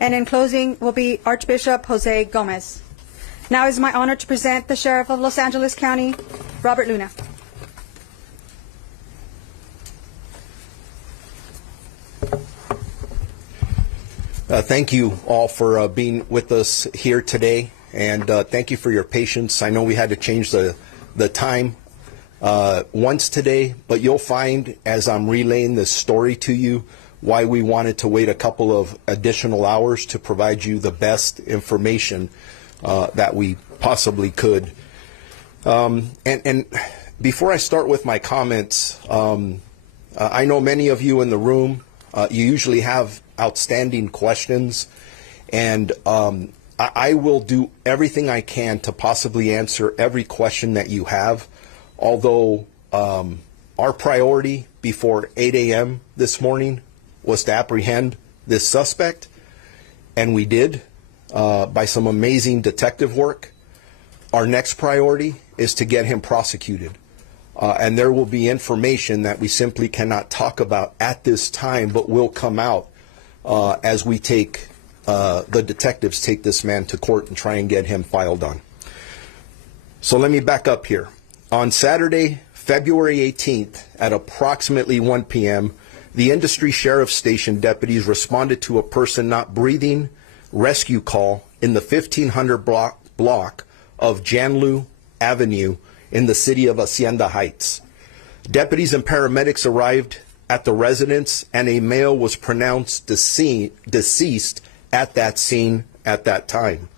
And in closing will be Archbishop Jose Gomez. Now it is my honor to present the Sheriff of Los Angeles County, Robert Luna. Thank you all for being with us here today, and thank you for your patience. I know we had to change the time once today, but you'll find as I'm relaying this story to you why we wanted to wait a couple of additional hours to provide you the best information that we possibly could. And before I start with my comments, I know many of you in the room, you usually have outstanding questions, and I will do everything I can to possibly answer every question that you have, although our priority before 8 a.m. this morning was to apprehend this suspect, and we did by some amazing detective work. Our next priority is to get him prosecuted. And there will be information that we simply cannot talk about at this time, but will come out as we take, the detectives take this man to court and try and get him filed on. So let me back up here. On Saturday, February 18th at approximately 1 p.m., the industry sheriff's station deputies responded to a person not breathing rescue call in the 1500 block of Janlu Avenue in the city of Hacienda Heights. Deputies and paramedics arrived at the residence, and a male was pronounced deceased at that scene at that time.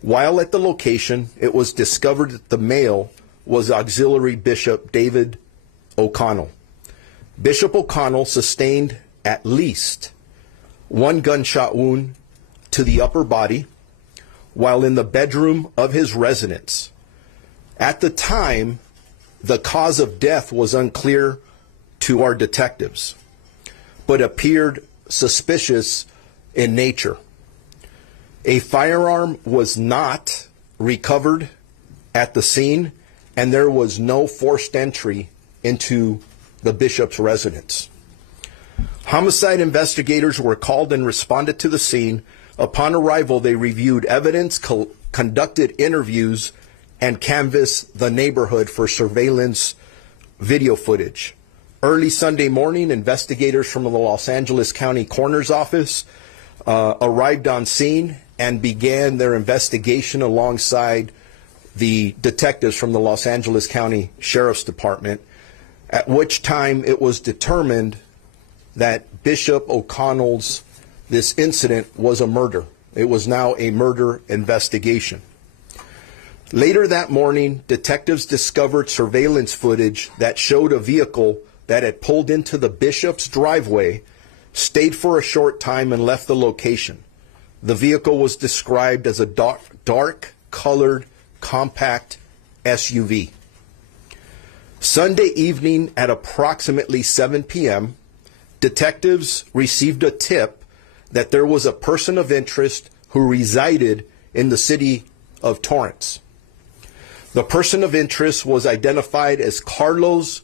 While at the location, it was discovered that the male was Auxiliary Bishop David O'Connell. Bishop O'Connell sustained at least one gunshot wound to the upper body while in the bedroom of his residence. At the time, the cause of death was unclear to our detectives, but appeared suspicious in nature. A firearm was not recovered at the scene, and there was no forced entry into the bishop's residence. Homicide investigators were called and responded to the scene. Upon arrival, they reviewed evidence, conducted interviews, and canvassed the neighborhood for surveillance video footage. Early Sunday morning, investigators from the Los Angeles County Coroner's Office arrived on scene and began their investigation alongside the detectives from the Los Angeles County Sheriff's Department, at which time it was determined that Bishop O'Connell's this incident was a murder. It was now a murder investigation. Later that morning, detectives discovered surveillance footage that showed a vehicle that had pulled into the bishop's driveway, stayed for a short time, and left the location. The vehicle was described as a dark-colored, compact SUV. Sunday evening at approximately 7 p.m., detectives received a tip that there was a person of interest who resided in the city of Torrance. The person of interest was identified as Carlos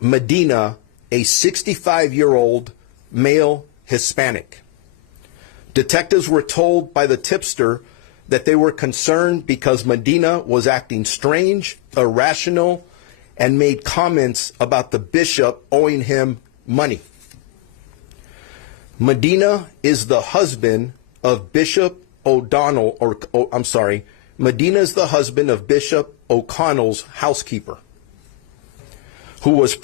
Medina, a 65-year-old male Hispanic. Detectives were told by the tipster that they were concerned because Medina was acting strange, irrational, and made comments about the bishop owing him money. Medina is the husband of Bishop O'Donnell, Medina is the husband of Bishop O'Connell's housekeeper, who has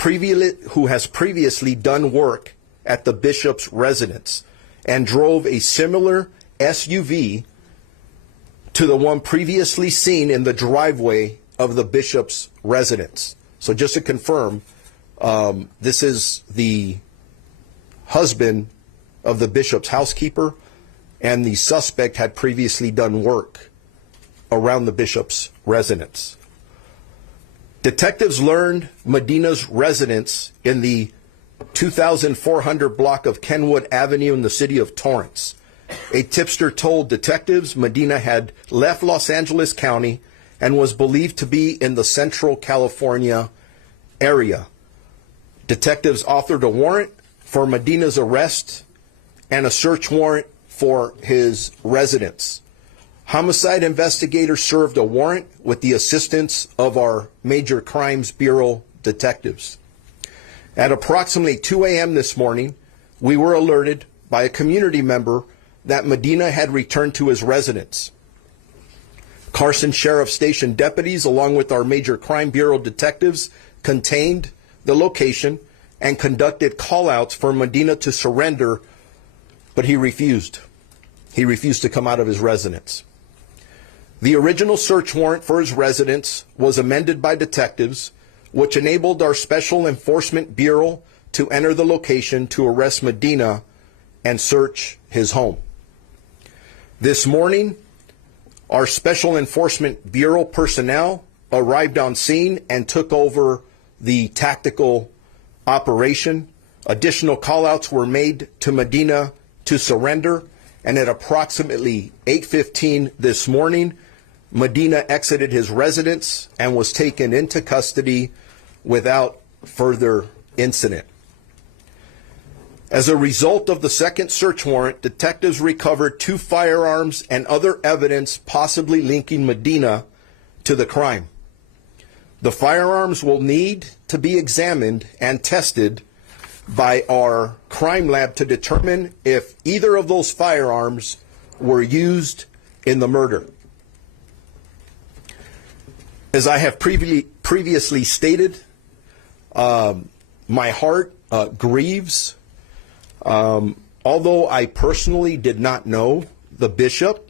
previously done work at the bishop's residence and drove a similar SUV to the one previously seen in the driveway of the bishop's residence. So just to confirm, this is the husband of the bishop's housekeeper, and the suspect had previously done work around the bishop's residence. Detectives learned Medina's residence in the 2400 block of Kenwood Avenue in the city of Torrance. A tipster told detectives Medina had left Los Angeles County and was believed to be in the Central California area. Detectives authored a warrant for Medina's arrest and a search warrant for his residence. Homicide investigators served a warrant with the assistance of our Major Crimes Bureau detectives. At approximately 2 a.m. this morning, we were alerted by a community member that Medina had returned to his residence. Carson Sheriff Station deputies, along with our Major Crime Bureau detectives, contained the location and conducted call-outs for Medina to surrender, but he refused. He refused to come out of his residence. The original search warrant for his residence was amended by detectives, which enabled our Special Enforcement Bureau to enter the location to arrest Medina and search his home. This morning, our Special Enforcement Bureau personnel arrived on scene and took over the tactical operation. Additional callouts were made to Medina to surrender, and at approximately 8:15 this morning, Medina exited his residence and was taken into custody without further incident. As a result of the second search warrant, detectives recovered 2 firearms and other evidence possibly linking Medina to the crime. The firearms will need to be examined and tested by our crime lab to determine if either of those firearms were used in the murder. As I have previously stated, my heart grieves. Although I personally did not know the bishop,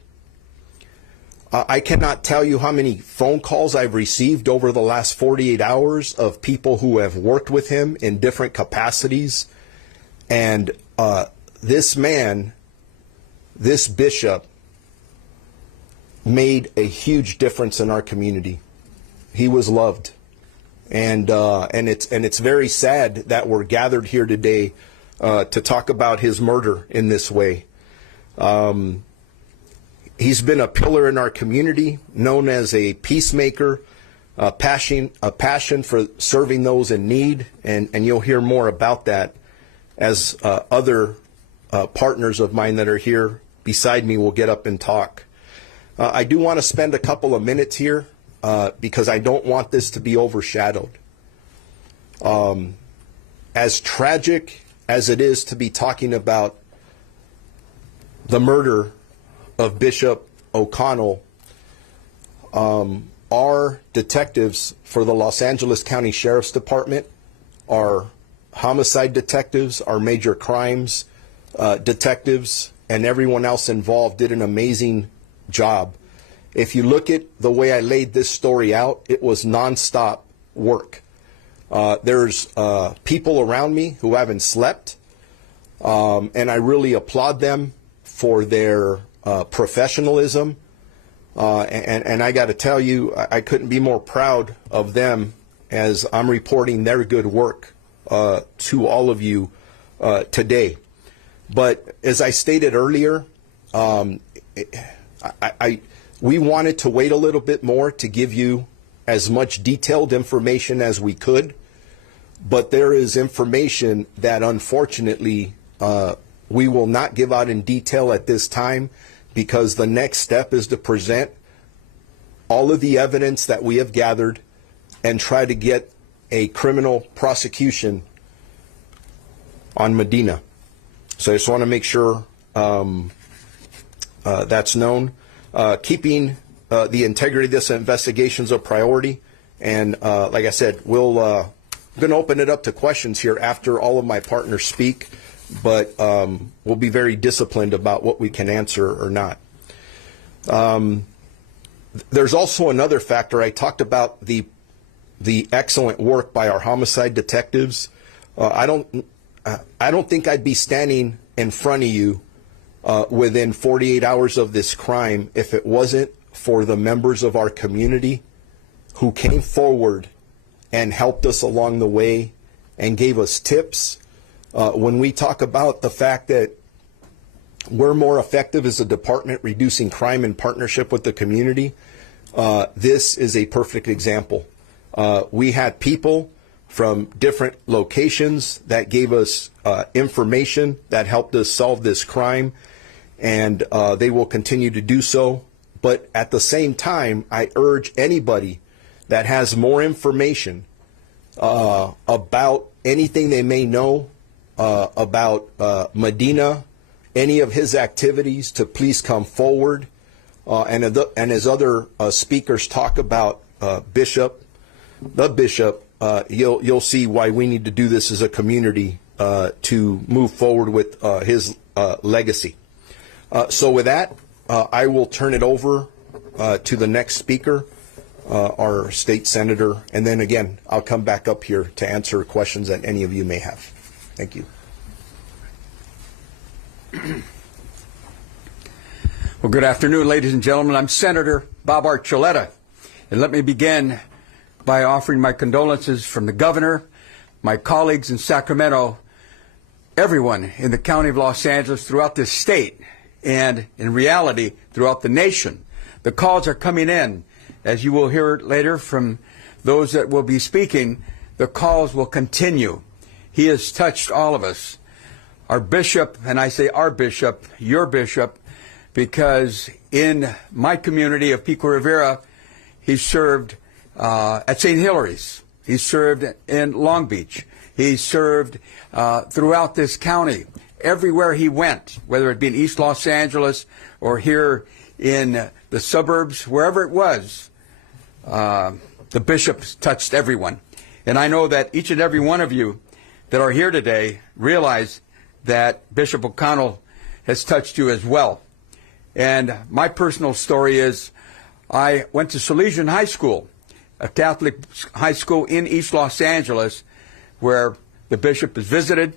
I cannot tell you how many phone calls I've received over the last 48 hours of people who have worked with him in different capacities. And this man, this bishop, made a huge difference in our community. He was loved. And it's very sad that we're gathered here today to talk about his murder in this way. He's been a pillar in our community, known as a peacemaker, a passion for serving those in need, and you'll hear more about that as other partners of mine that are here beside me will get up and talk. I do want to spend a couple of minutes here because I don't want this to be overshadowed. As tragic as it is to be talking about the murder of Bishop O'Connell, our detectives for the Los Angeles County Sheriff's Department, our homicide detectives, our major crimes detectives, and everyone else involved did an amazing job. If you look at the way I laid this story out, it was nonstop work. There's people around me who haven't slept, and I really applaud them for their professionalism. And I got to tell you, I couldn't be more proud of them as I'm reporting their good work to all of you today. But as I stated earlier, we wanted to wait a little bit more to give you as much detailed information as we could. But there is information that unfortunately we will not give out in detail at this time, because the next step is to present all of the evidence that we have gathered and try to get a criminal prosecution on Medina. So I just want to make sure that's known. Keeping the integrity of this investigation is a priority. And like I said, we're going to open it up to questions here after all of my partners speak. But we'll be very disciplined about what we can answer or not. There's also another factor. I talked about the excellent work by our homicide detectives. I don't think I'd be standing in front of you within 48 hours of this crime if it wasn't for the members of our community who came forward and helped us along the way and gave us tips. When we talk about the fact that we're more effective as a department reducing crime in partnership with the community, this is a perfect example. We had people from different locations that gave us information that helped us solve this crime. and they will continue to do so. But at the same time, I urge anybody that has more information about anything they may know about Medina, any of his activities, to please come forward. And as other speakers talk about the bishop, you'll see why we need to do this as a community to move forward with his legacy. So with that, I will turn it over to the next speaker, our state senator, and then again, I'll come back up here to answer questions that any of you may have. Thank you. Well, good afternoon, ladies and gentlemen. I'm Senator Bob Archuleta, and let me begin by offering my condolences from the governor, my colleagues in Sacramento, everyone in the county of Los Angeles, throughout this state, and in reality, throughout the nation. The calls are coming in. As you will hear later from those that will be speaking, the calls will continue. He has touched all of us. Our bishop, and I say our bishop, your bishop, because in my community of Pico Rivera, he served at St. Hilary's. He served in Long Beach. He served throughout this county. Everywhere he went, whether it be in East Los Angeles or here in the suburbs, wherever it was, the bishop touched everyone. And I know that each and every one of you that are here today realize that Bishop O'Connell has touched you as well. And my personal story is I went to Salesian High School, a Catholic high school in East Los Angeles, where the bishop has visited.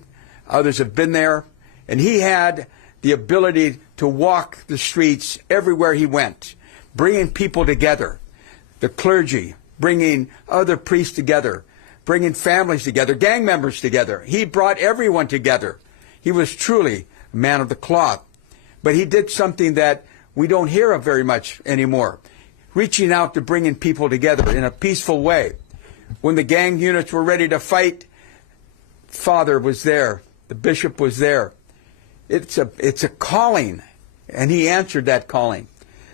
Others have been there. And he had the ability to walk the streets everywhere he went, bringing people together, the clergy, bringing other priests together, bringing families together, gang members together. He brought everyone together. He was truly a man of the cloth. But he did something that we don't hear of very much anymore, reaching out to bringing people together in a peaceful way. When the gang units were ready to fight, Father was there. The bishop was there. It's a calling, and he answered that calling.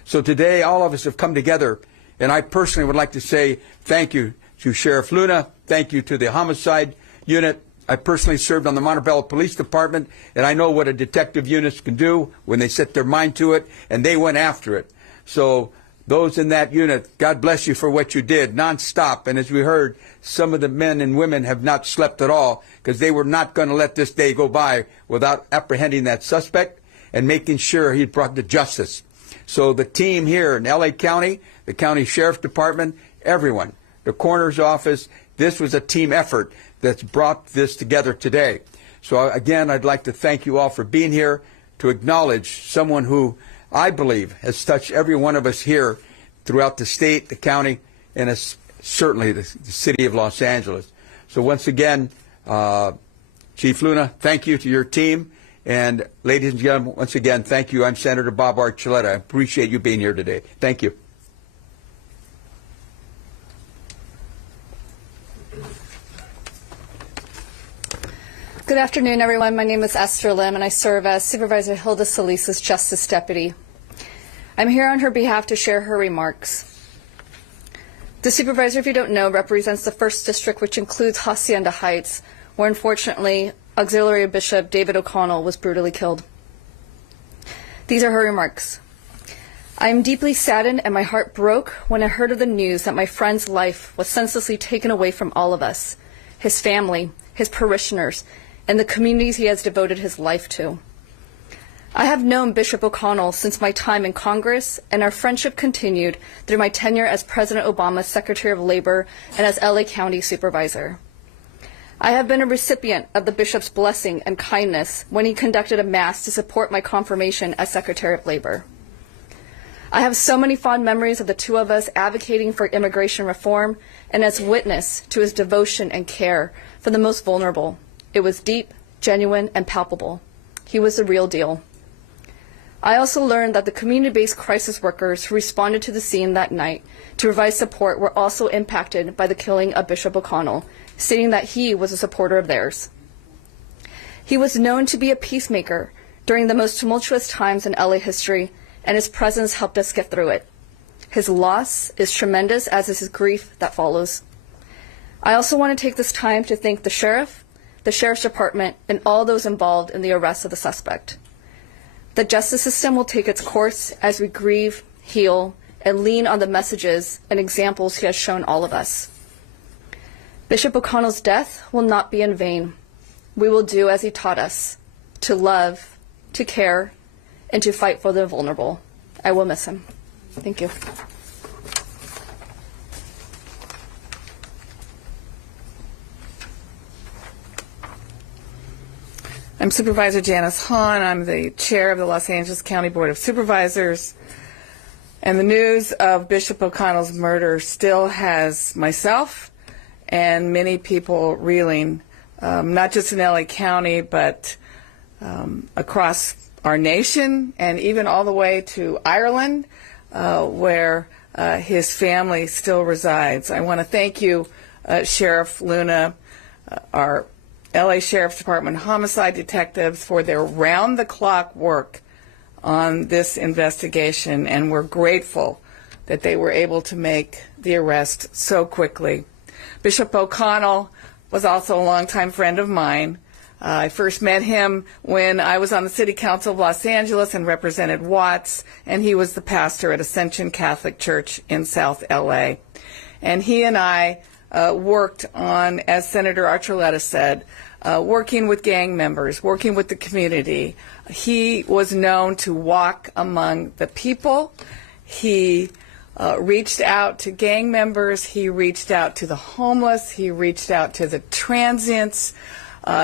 So today, all of us have come together, and I personally would like to say thank you to Sheriff Luna, thank you to the homicide unit. I personally served on the Montebello Police Department, and I know what a detective unit can do when they set their mind to it, and they went after it. So those in that unit, God bless you for what you did, nonstop. And as we heard, some of the men and women have not slept at all because they were not going to let this day go by without apprehending that suspect and making sure he brought to justice. So the team here in L.A. County, the County Sheriff's Department, everyone, the coroner's office, this was a team effort that's brought this together today. So again, I'd like to thank you all for being here, to acknowledge someone who I believe has touched every one of us here throughout the state, the county, and certainly the city of Los Angeles. So once again, Chief Luna, thank you to your team. And ladies and gentlemen, once again, thank you. I'm Senator Bob Archuleta. I appreciate you being here today. Thank you. Good afternoon, everyone. My name is Esther Lim, and I serve as Supervisor Hilda Solis's Justice Deputy. I'm here on her behalf to share her remarks. The supervisor, if you don't know, represents the 1st District, which includes Hacienda Heights, where unfortunately Auxiliary Bishop David O'Connell was brutally killed. These are her remarks. I am deeply saddened and my heart broke when I heard of the news that my friend's life was senselessly taken away from all of us, his family, his parishioners, and the communities he has devoted his life to. I have known Bishop O'Connell since my time in Congress, and our friendship continued through my tenure as President Obama's Secretary of Labor and as LA County Supervisor. I have been a recipient of the Bishop's blessing and kindness when he conducted a Mass to support my confirmation as Secretary of Labor. I have so many fond memories of the two of us advocating for immigration reform and as witness to his devotion and care for the most vulnerable. It was deep, genuine, and palpable. He was the real deal. I also learned that the community-based crisis workers who responded to the scene that night to provide support were also impacted by the killing of Bishop O'Connell, stating that he was a supporter of theirs. He was known to be a peacemaker during the most tumultuous times in LA history, and his presence helped us get through it. His loss is tremendous, as is his grief that follows. I also want to take this time to thank the sheriff, the sheriff's department, and all those involved in the arrest of the suspect. The justice system will take its course as we grieve, heal, and lean on the messages and examples he has shown all of us. Bishop O'Connell's death will not be in vain. We will do as he taught us, to love, to care, and to fight for the vulnerable. I will miss him. Thank you. I'm Supervisor Janice Hahn. I'm the chair of the Los Angeles County Board of Supervisors. And the news of Bishop O'Connell's murder still has myself and many people reeling, not just in LA County, but across our nation and even all the way to Ireland, where his family still resides. I want to thank you, Sheriff Luna, our LA Sheriff's Department homicide detectives, for their round-the-clock work on this investigation, and we're grateful that they were able to make the arrest so quickly. Bishop O'Connell was also a longtime friend of mine. I first met him when I was on the City Council of Los Angeles and represented Watts, and he was the pastor at Hacienda Catholic Church in South LA. And he and I worked on, as Senator Archuleta said, working with gang members, working with the community. He was known to walk among the people. He reached out to gang members. He reached out to the homeless. He reached out to the transients.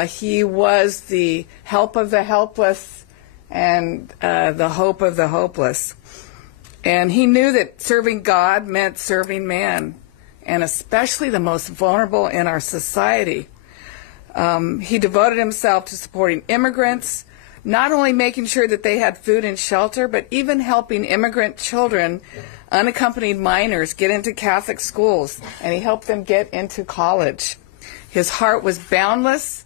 He was the help of the helpless and the hope of the hopeless. And he knew that serving God meant serving man, and especially the most vulnerable in our society. He devoted himself to supporting immigrants, not only making sure that they had food and shelter, but even helping immigrant children, unaccompanied minors, get into Catholic schools, and he helped them get into college. His heart was boundless.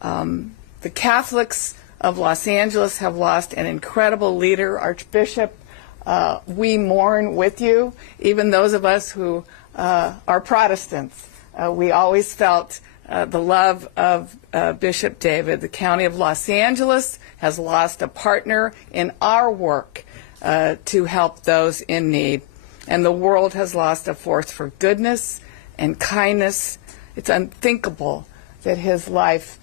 The Catholics of Los Angeles have lost an incredible leader, Archbishop. We mourn with you, even those of us who are Protestants. We always felt the love of Bishop David. The County of Los Angeles has lost a partner in our work to help those in need. And the world has lost a force for goodness and kindness. It's unthinkable that his life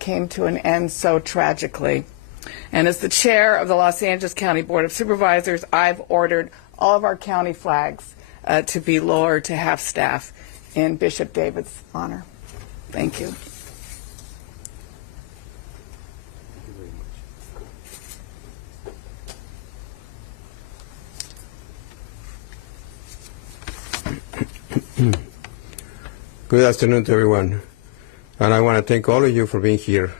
came to an end so tragically. And as the chair of the Los Angeles County Board of Supervisors, I've ordered all of our county flags to be lowered to half staff in Bishop David's honor. Thank you. Good afternoon to everyone, and I want to thank all of you for being here,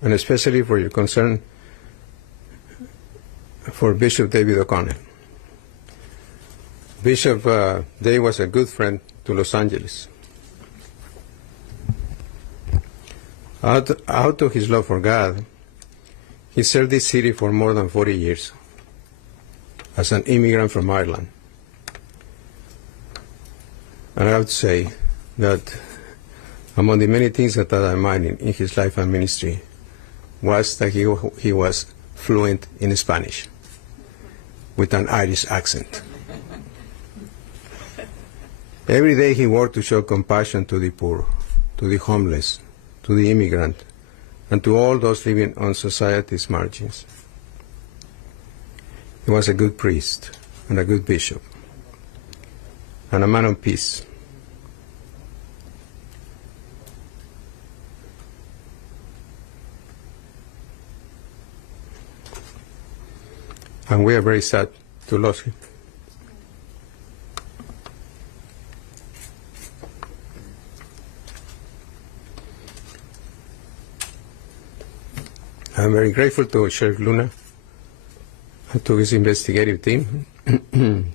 and especially for your concern for Bishop David O'Connell. Bishop David was a good friend to Los Angeles. Out of his love for God, he served this city for more than 40 years as an immigrant from Ireland. And I would say that among the many things that I admired in his life and ministry was that he was fluent in Spanish with an Irish accent. Every day he worked to show compassion to the poor, to the homeless, to the immigrant, and to all those living on society's margins. He was a good priest and a good bishop and a man of peace. And we are very sad to lose him. I'm very grateful to Sheriff Luna and to his investigative team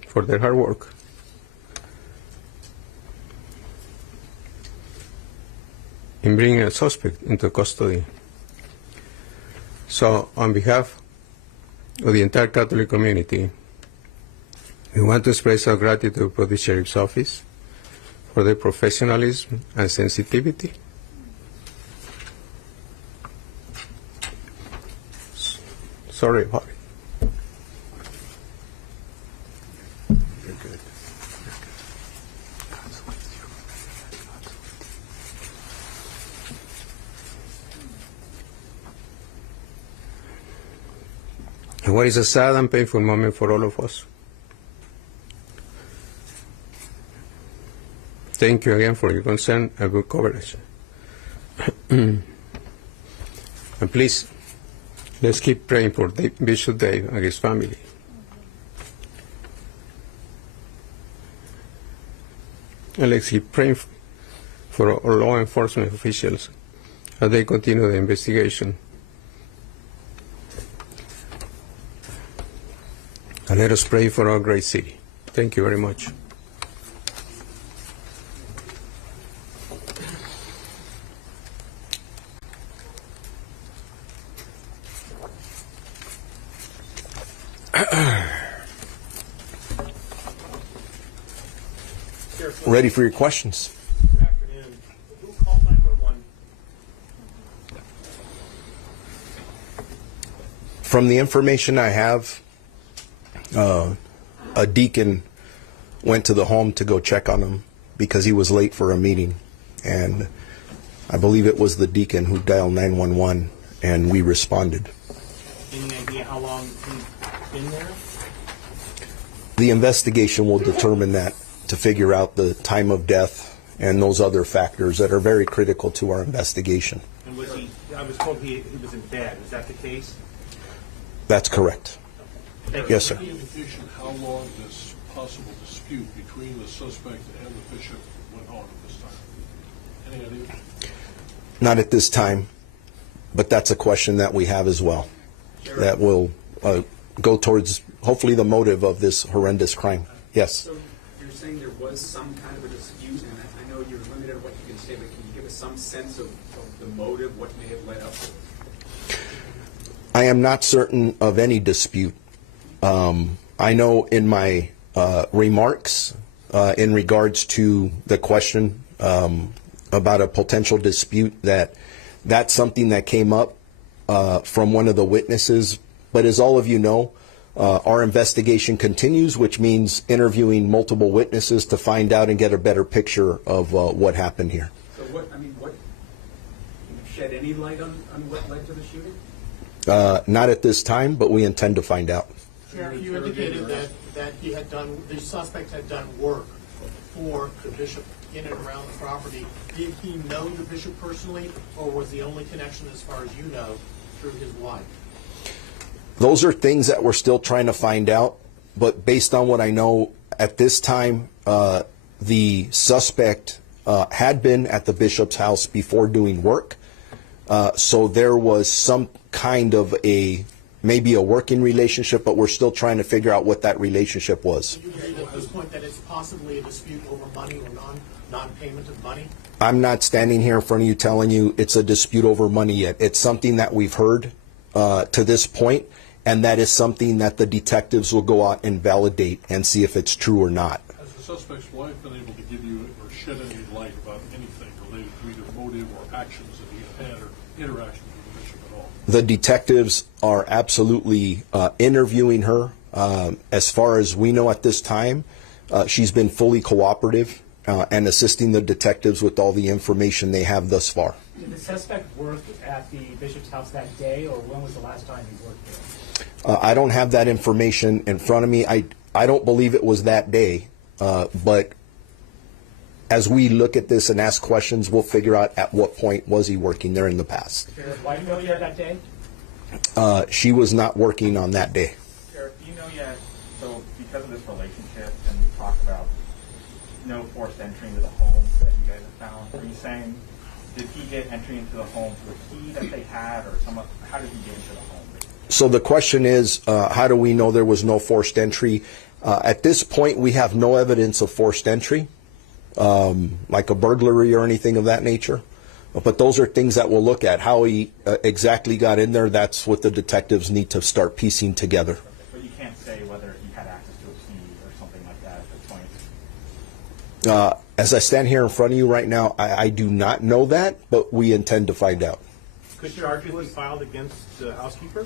for their hard work. in bringing a suspect into custody. So on behalf of the entire Catholic community, we want to express our gratitude for the Sheriff's Office for their professionalism and sensitivity. Sorry about it. You're good. And what is a sad and painful moment for all of us. Thank you again for your concern and good coverage. And please, let's keep praying for Bishop Dave and his family. And let's keep praying for our law enforcement officials as they continue the investigation. And let us pray for our great city. Thank you very much. Ready for your questions. Good afternoon. Who called 911? From the information I have, a deacon went to the home to go check on him because he was late for a meeting. And I believe it was the deacon who dialed 911, and we responded. Any idea how long he's been there? The investigation will determine that, to figure out the time of death and those other factors that are very critical to our investigation. And was he? I was told he was in bed. Is that the case? That's correct. Thank Yes, sir. Any indication how long this possible dispute between the suspect and the bishop went on at this time? Any idea? Not at this time, but that's a question that we have as well. That will go towards, hopefully, the motive of this horrendous crime. Yes. So you're saying there was some kind of a dispute, and I know you're limited on what you can say, but can you give us some sense of the motive, what may have led up to it? I am not certain of any dispute. I know in my remarks in regards to the question about a potential dispute that's something that came up from one of the witnesses. But as all of you know, our investigation continues, which means interviewing multiple witnesses to find out and get a better picture of what happened here. So what can you shed any light on what led to the shooting? Not at this time, but we intend to find out. Sheriff, you indicated that the suspect had done work for the bishop in and around the property. Did he know the bishop personally, or was the only connection, as far as you know, through his wife? Those are things that we're still trying to find out, but based on what I know at this time, the suspect had been at the bishop's house before doing work, so there was some kind of maybe a working relationship, but we're still trying to figure out what that relationship was. Do you believe at this point that it's possibly a dispute over money or non-payment of money? I'm not standing here in front of you telling you it's a dispute over money yet. It's something that we've heard to this point, and that is something that the detectives will go out and validate and see if it's true or not. Has the suspect's wife been able to give you or shed any light about anything related to either motive or actions that he had or interactions with the bishop at all? The detectives are absolutely interviewing her. As far as we know at this time, she's been fully cooperative and assisting the detectives with all the information they have thus far. Did the suspect work at the bishop's house that day, or when was the last time he worked there? I don't have that information in front of me. I don't believe it was that day, but as we look at this and ask questions, we'll figure out at what point was he working there in the past. Sheriff, why do you know yet that day? She was not working on that day. Sheriff, do you know yet, so because of this relationship, and you talk about no forced entry into the homes that you guys have found, are you saying, did he get entry into the home through a key that they had, or how did he get into the home? So the question is, how do we know there was no forced entry? At this point, we have no evidence of forced entry, like a burglary or anything of that nature. But those are things that we'll look at. How he exactly got in there, that's what the detectives need to start piecing together. But you can't say whether he had access to a key or something like that at this point? As I stand here in front of you right now, I do not know that, but we intend to find out. Could charges be filed against the housekeeper?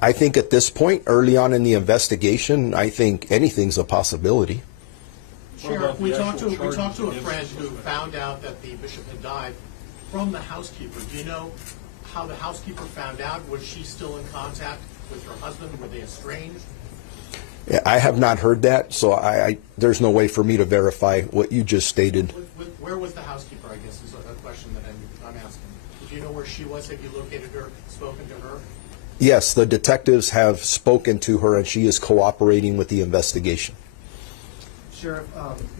I think at this point, early on in the investigation, I think anything's a possibility. Sheriff, we talked to a friend who found out that the bishop had died from the housekeeper. Do you know how the housekeeper found out? Was she still in contact with her husband? Were they estranged? Yeah, I have not heard that, so there's no way for me to verify what you just stated. Where was the housekeeper, I guess, is a question that I'm asking. Do you know where she was? Have you located her, spoken to her? Yes, the detectives have spoken to her, and she is cooperating with the investigation. Sheriff,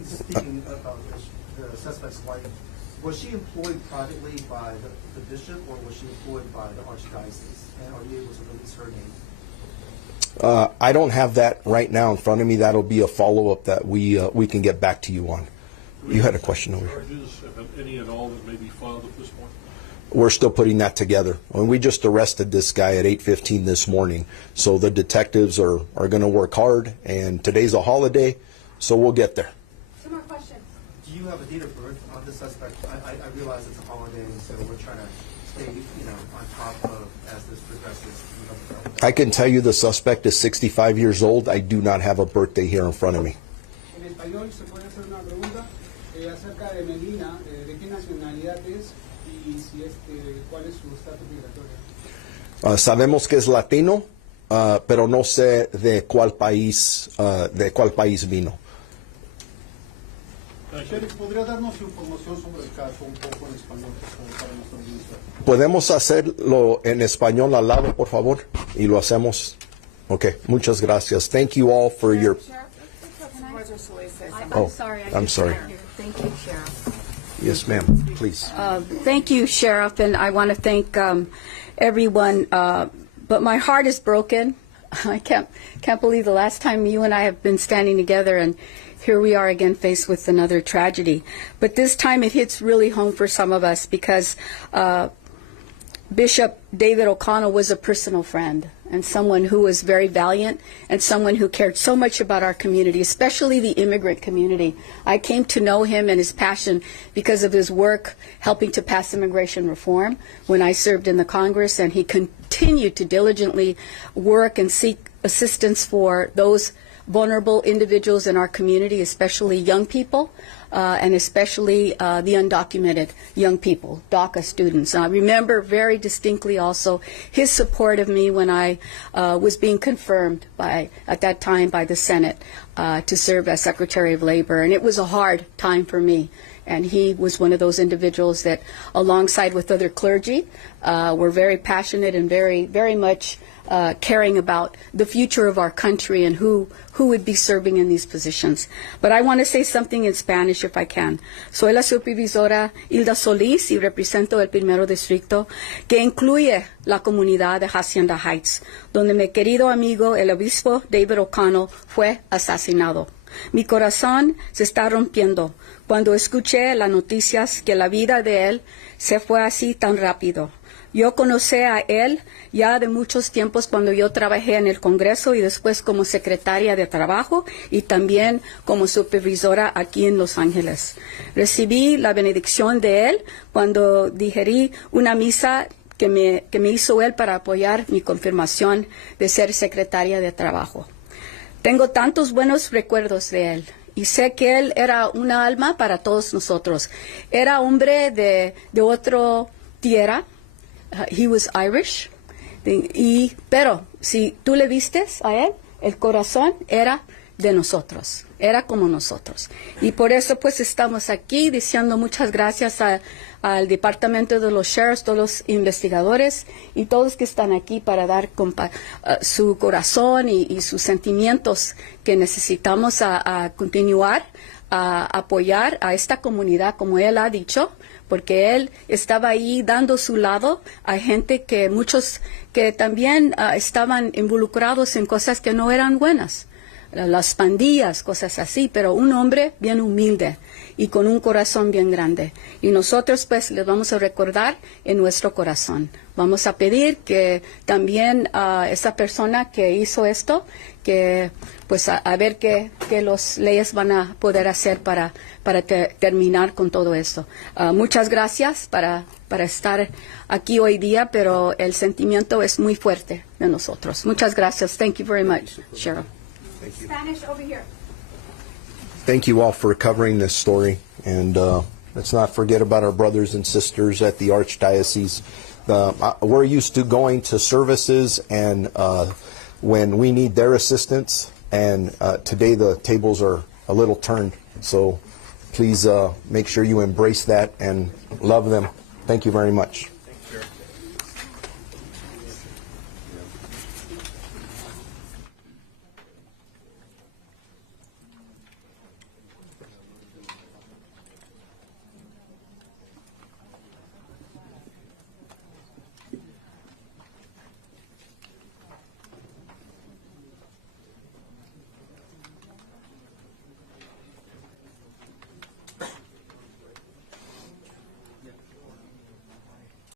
speaking about the suspect's wife, was she employed privately by the bishop, or was she employed by the archdiocese? And are you able to release her name? I don't have that right now in front of me. That'll be a follow-up that we can get back to you on. You had a question over here. Charges, any at all, that may be filed at this point? We're still putting that together. And we just arrested this guy at 8:15 this morning. So the detectives are going to work hard, and today's a holiday, so we'll get there. Two more questions. Do you have a date of birth on the suspect? I realize it's a holiday, and so we're trying to stay, on top of as this progresses. I can tell you the suspect is 65 years old. I do not have a birthday here in front of me. En español se puede hacer una pregunta acerca de Medina, de qué nacionalidad es y si cuál es su estatus migratorio. Sabemos que es latino, pero no sé de cuál país vino. ¿Podría darnos información sobre el caso un poco en español para nuestra audiencia? ¿Podemos hacerlo en español al lado, por favor? Y lo hacemos. Okay, muchas gracias. Thank you all for your... I'm sorry. I'm sorry. Thank you, Sheriff. Yes, ma'am, please. Thank you, Sheriff, and I want to thank everyone. But my heart is broken. I can't believe the last time you and I have been standing together, and here we are again faced with another tragedy. But this time it hits really home for some of us because Bishop David O'Connell was a personal friend and someone who was very valiant and someone who cared so much about our community, especially the immigrant community. I came to know him and his passion because of his work helping to pass immigration reform when I served in the Congress, and he continued to diligently work and seek assistance for those vulnerable individuals in our community, especially young people, and especially the undocumented young people, DACA students. And I remember very distinctly also his support of me when I was being confirmed at that time by the Senate to serve as Secretary of Labor. And it was a hard time for me. And he was one of those individuals that, alongside with other clergy, were very passionate and very, very much caring about the future of our country and who would be serving in these positions. But I want to say something in Spanish if I can. Soy la supervisora Hilda Solís y represento el primero distrito, que incluye la comunidad de Hacienda Heights, donde mi querido amigo el obispo David O'Connell fue asesinado. Mi corazón se está rompiendo cuando escuché las noticias que la vida de él se fue así tan rápido. Yo conocí a él ya de muchos tiempos cuando yo trabajé en el Congreso y después como secretaria de Trabajo y también como supervisora aquí en Los Ángeles. Recibí la benedicción de él cuando digerí una misa que me hizo él para apoyar mi confirmación de ser secretaria de Trabajo. Tengo tantos buenos recuerdos de él. Y sé que él era una alma para todos nosotros. Era hombre de otra tierra. He was Irish. Pero si tú le vistes a él, el corazón era de nosotros. Era como nosotros. Y por eso pues estamos aquí diciendo muchas gracias al Departamento de los Sheriffs, todos los investigadores y todos que están aquí para dar su corazón y sus sentimientos que necesitamos a continuar a apoyar a esta comunidad, como él ha dicho, porque él estaba ahí dando su lado a gente muchos que también estaban involucrados en cosas que no eran buenas. las pandillas, cosas así, pero un hombre bien humilde y con un corazón bien grande. Y nosotros pues les vamos a recordar en nuestro corazón. Vamos a pedir que también esa persona que hizo esto, que pues a ver qué las leyes van a poder hacer para terminar con todo esto. Muchas gracias para estar aquí hoy día, pero el sentimiento es muy fuerte de nosotros. Muchas gracias. Thank you very much, Cheryl. Spanish over here. Thank you all for covering this story, and let's not forget about our brothers and sisters at the Archdiocese. We're used to going to services and when we need their assistance, and today the tables are a little turned. So please make sure you embrace that and love them. Thank you very much.